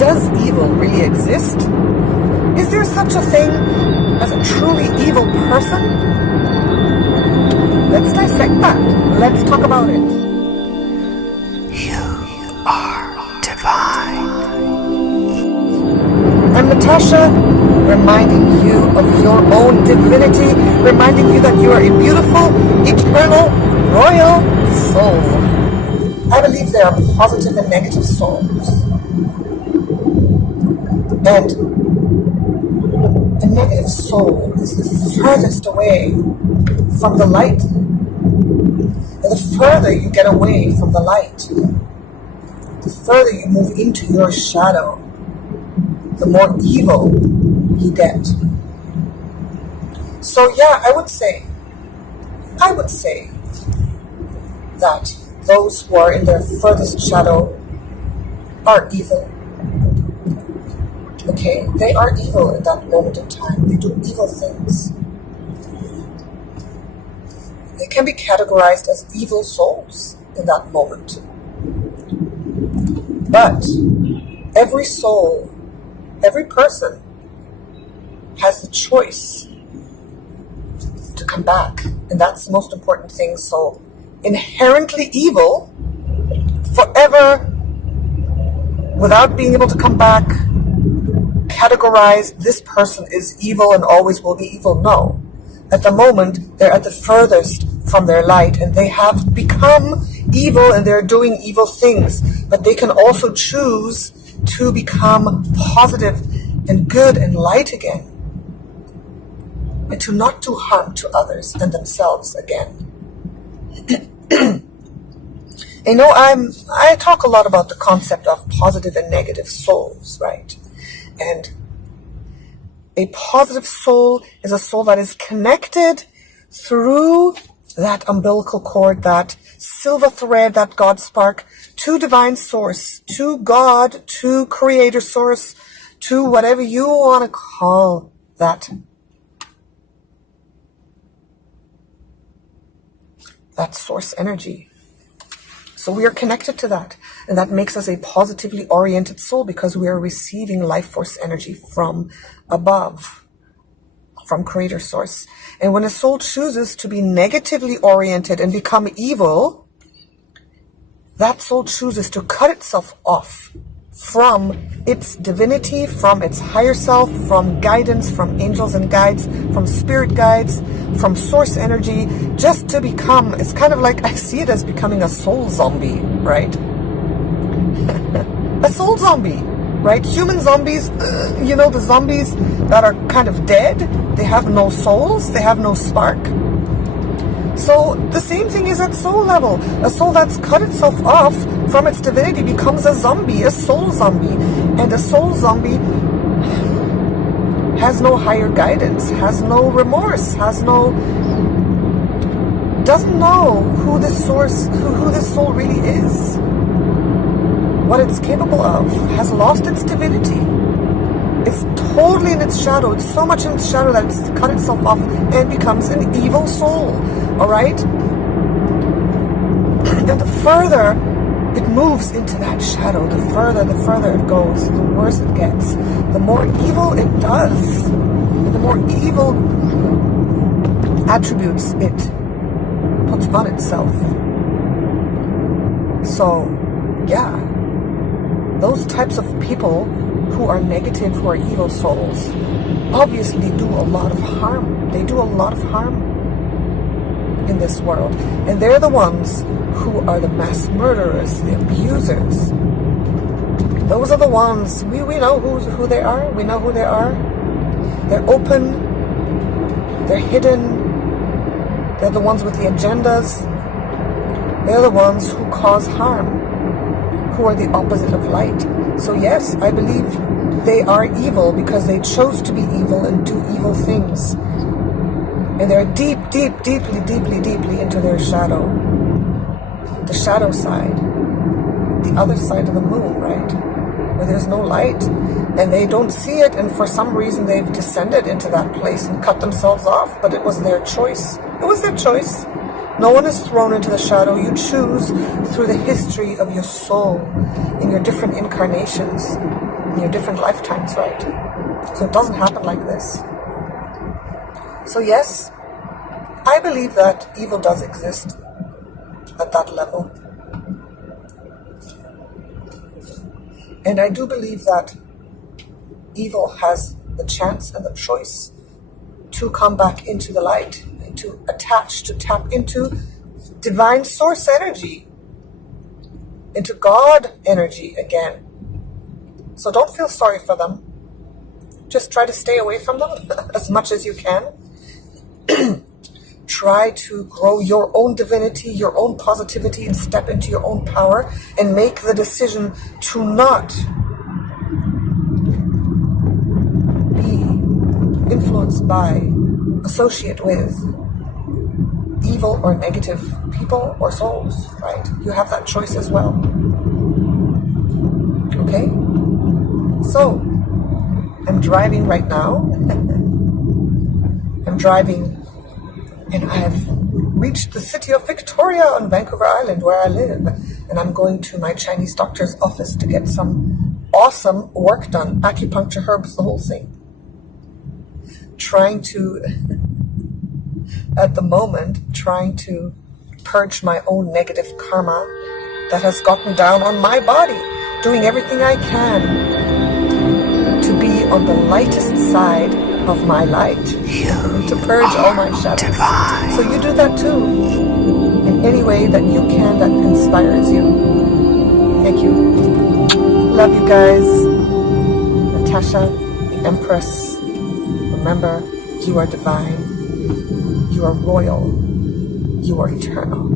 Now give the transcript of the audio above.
does evil really exist? Is there such a thing as a truly evil person? Let's dissect that. Let's talk about it. You are divine. I'm Natasha, reminding you of your own divinity, reminding you that you are a beautiful, eternal, royal soul. I believe there are positive and negative souls. And a negative soul is the furthest away from the light. And the further you get away from the light, the further you move into your shadow, the more evil you get. So yeah, I would say that those who are in their furthest shadow are evil. Okay, they are evil in that moment in time. They do evil things. They can be categorized as evil souls in that moment. But every soul, every person has the choice to come back. And that's the most important thing. So inherently evil forever without being able to come back, categorize this person is evil and always will be evil. No. At the moment, they're at the furthest from their light and they have become evil and they're doing evil things. But they can also choose to become positive and good and light again. And to not do harm to others and themselves again. You know, I talk a lot about the concept of positive and negative souls, right? And a positive soul is a soul that is connected through that umbilical cord, that silver thread, that God spark, to divine source, to God, to creator source, to whatever you want to call that source energy. So we are connected to that. And that makes us a positively oriented soul because we are receiving life force energy from above, from creator source. And when a soul chooses to be negatively oriented and become evil, that soul chooses to cut itself off from its divinity, from its higher self, from guidance, from angels and guides, from spirit guides, from source energy, just to become, it's kind of like, I see it as becoming a soul zombie, right? A soul zombie, right? Human zombies, you know, the zombies that are kind of dead, they have no souls, they have no spark. So the same thing is at soul level. A soul that's cut itself off from its divinity becomes a zombie, a soul zombie. And a soul zombie has no higher guidance, has no remorse, doesn't know who this source, who this soul really is, what it's capable of, has lost its divinity. It's totally in its shadow. It's so much in its shadow that it's cut itself off and becomes an evil soul. All right? And the further it moves into that shadow, the further it goes, the worse it gets. The more evil it does, and the more evil attributes it puts on itself. So, yeah, those types of people who are negative, who are evil souls, obviously do a lot of harm. They do a lot of harm in this world. And they're the ones who are the mass murderers, the abusers. Those are the ones, we know who they are. We know who they are. They're open. They're hidden. They're the ones with the agendas. They're the ones who cause harm, who are the opposite of light. So yes, I believe they are evil because they chose to be evil and do evil things. And they're deeply into their shadow. The shadow side. The other side of the moon, right? Where there's no light. And they don't see it, and for some reason they've descended into that place and cut themselves off. But it was their choice. It was their choice. No one is thrown into the shadow. You choose through the history of your soul in your different incarnations in your different lifetimes, right? So it doesn't happen like this. So yes, I believe that evil does exist at that level. And I do believe that evil has the chance and the choice to come back into the light, and to attach, to tap into divine source energy, into God energy again. So don't feel sorry for them. Just try to stay away from them as much as you can. Try to grow your own divinity, your own positivity, and step into your own power, and make the decision to not be influenced by, associate with evil or negative people or souls, right? You have that choice as well. Okay? So, I'm driving right now. I'm driving, and I have reached the city of Victoria on Vancouver Island, where I live. And I'm going to my Chinese doctor's office to get some awesome work done. Acupuncture, herbs, the whole thing. Trying to purge my own negative karma that has gotten down on my body. Doing everything I can to be on the lightest side of my light, to purge all my shadows. Divine. So you do that too, in any way that you can that inspires you. Thank you. Love you guys. Natasha, the Empress. Remember, you are divine. You are royal. You are eternal.